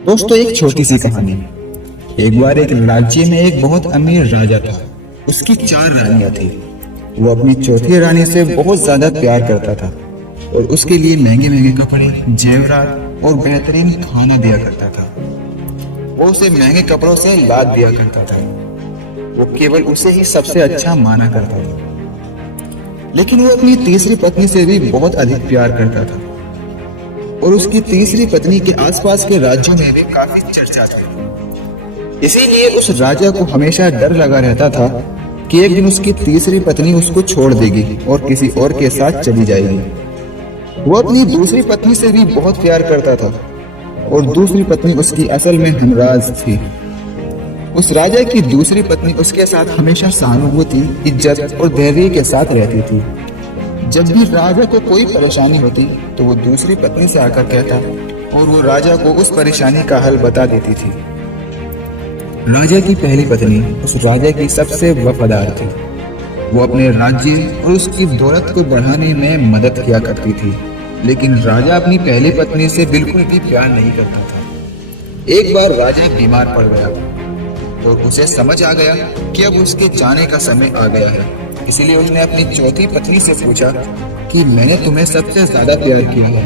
दोस्तों, एक छोटी सी कहानी। एक बार एक राज्य में एक बहुत अमीर राजा था। उसकी 4 रानियां थी। वो अपनी चौथी रानी से बहुत ज्यादा प्यार करता था और उसके लिए महंगे महंगे कपड़े, जेवरात और बेहतरीन खाना दिया करता था। वो उसे महंगे कपड़ों से लाद दिया करता था। वो केवल उसे ही सबसे अच्छा माना करता था। लेकिन वो अपनी तीसरी पत्नी से भी बहुत अधिक प्यार करता था और उसकी तीसरी पत्नी के आसपास के राज्यों में भी काफी चर्चा थी। इसीलिए उस राजा को हमेशा डर लगा रहता था कि एक दिन उसकी तीसरी पत्नी उसको छोड़ देगी और किसी और के साथ चली जाएगी। वो अपनी दूसरी पत्नी से भी बहुत प्यार करता था और दूसरी पत्नी उसकी असल में हमराज थी। उस राजा की दूसरी पत्नी उसके साथ हमेशा सहानुभूति, इज्जत और धैर्य के साथ रहती थी। जब भी राजा को कोई परेशानी होती तो वो दूसरी पत्नी से आकर कहता और वो राजा को उस परेशानी का हल बता देती थी। राजा की पहली पत्नी उस राजा की सबसे वफादार थी। वो अपने राज्य और उसकी दौलत को बढ़ाने में मदद किया करती थी, लेकिन राजा अपनी पहली पत्नी से बिल्कुल भी प्यार नहीं करता था। एक बार राजा बीमार पड़ गया तो उसे समझ आ गया कि अब उसके जाने का समय आ गया है। इसीलिए उसने अपनी चौथी पत्नी से पूछा कि मैंने तुम्हें सबसे ज्यादा प्यार किया है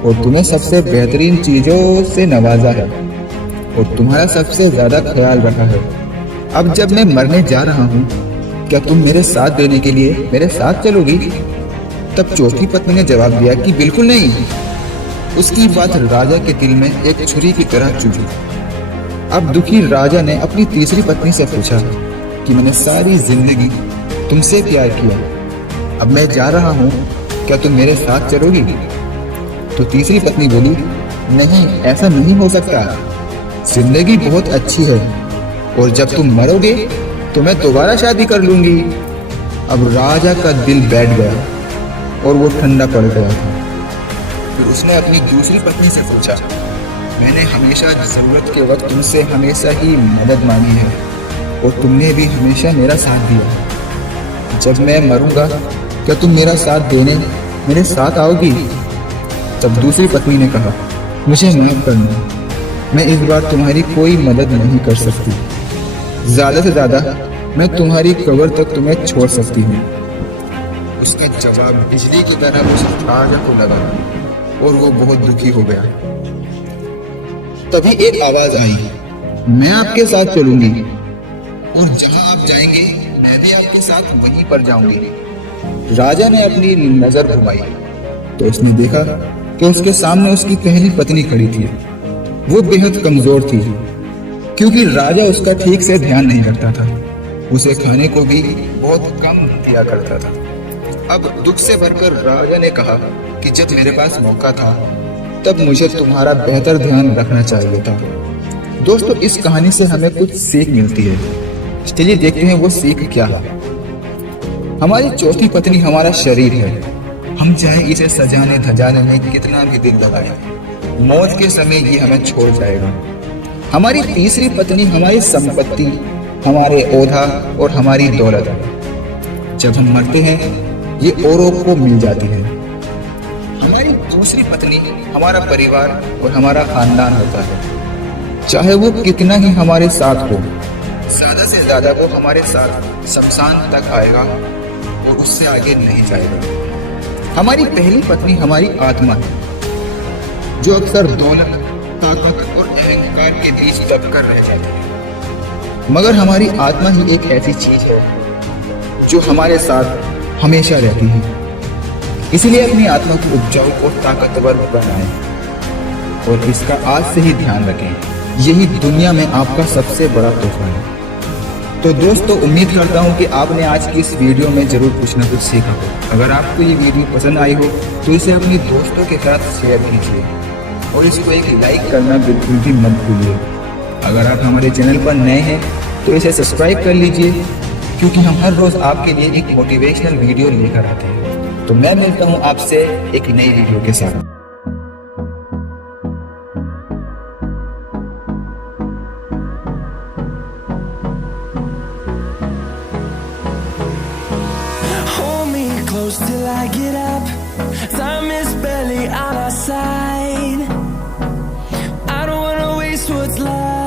और तुम्हें सबसे बेहतरीन चीजों से नवाजा है और तुम्हारा सबसे ज्यादा ख्याल रखा है। अब जब मैं मरने जा रहा हूँ, क्या तुम मेरे साथ देने के लिए मेरे साथ चलोगी? तब चौथी पत्नी ने जवाब दिया कि बिल्कुल नहीं। उसकी बात राजा के दिल में एक छुरी की तरह चुभी। अब दुखी राजा ने अपनी तीसरी पत्नी से पूछा कि मैंने सारी जिंदगी तुमसे प्यार किया, अब मैं जा रहा हूँ, क्या तुम मेरे साथ चलोगी? तो तीसरी पत्नी बोली, नहीं, ऐसा नहीं हो सकता। जिंदगी बहुत अच्छी है और जब तुम मरोगे तो मैं दोबारा शादी कर लूंगी। अब राजा का दिल बैठ गया और वो ठंडा पड़ गया था। फिर उसने अपनी दूसरी पत्नी से पूछा, मैंने हमेशा जरूरत के वक्त तुमसे हमेशा ही मदद मांगी है और तुमने भी हमेशा मेरा साथ दिया। जब मैं मरूंगा, क्या तुम मेरा साथ देने मेरे साथ आओगी? तब दूसरी पत्नी ने कहा, मुझे माफ करना, मैं इस बार तुम्हारी कोई मदद नहीं कर सकती। ज्यादा से ज्यादा मैं तुम्हारी कब्र तक तुम्हें छोड़ सकती हूँ। उसका जवाब बिजली की तरह उस राजा को लगा और वो बहुत दुखी हो गया। तभी एक आवाज आई, मैं आपके साथ चलूंगी और जहां आप जाएंगे मैं भी आपके साथ वहीं पर जाऊंगी। राजा ने अपनी नजर घुमाई तो उसने देखा कि उसके सामने उसकी पहली पत्नी खड़ी थी। वो बेहद कमजोर थी क्योंकि राजा उसका ठीक से ध्यान नहीं रखता था। उसे खाने को भी बहुत कम दिया करता था। अब दुख से भरकर राजा ने कहा कि जब मेरे पास मौका था तब मुझे तुम्हारा बेहतर ध्यान रखना चाहिए था। दोस्तों, इस कहानी से हमें कुछ सीख मिलती है। चलिए देखते हैं वो सीख क्या है। हमारी चौथी पत्नी हमारा शरीर है। हम चाहे इसे सजाने धजाने में कितना भी दिल लगाएं, मौत के समय ये हमें छोड़ जाएगा। हमारी तीसरी पत्नी हमारी संपत्ति, हमारे ओहदा और हमारी दौलत है। जब हम मरते हैं ये औरों को मिल जाती है। हमारी दूसरी पत्नी हमारा परिवार और हमारा खानदान होता है। चाहे वो कितना ही हमारे साथ हो, ज्यादा से ज्यादा वो हमारे साथ शमशान तक आएगा और उससे आगे नहीं जाएगा। हमारी पहली पत्नी हमारी आत्मा है, जो अक्सर दौलत, ताकत और अहंकार के बीच दबकर रह जाती है। मगर हमारी आत्मा ही एक ऐसी चीज है जो हमारे साथ हमेशा रहती है। इसलिए अपनी आत्मा को उपजाऊ और ताकतवर बनाएं और इसका आज से ही ध्यान रखें। यही दुनिया में आपका सबसे बड़ा तोहफा है। तो दोस्तों, उम्मीद करता हूँ कि आपने आज की इस वीडियो में जरूर कुछ ना कुछ सीखा हो। अगर आपको ये वीडियो पसंद आई हो तो इसे अपनी दोस्तों के साथ शेयर कीजिए और इसको एक लाइक करना बिल्कुल भी मत भूलिए। अगर आप हमारे चैनल पर नए हैं तो इसे सब्सक्राइब कर लीजिए, क्योंकि हम हर रोज आपके लिए एक मोटिवेशनल वीडियो लेकर आते हैं। तो मैं मिलता हूँ आपसे एक नई वीडियो के साथ। Close till I get up. Time is barely on our side. I don't wanna waste what's left.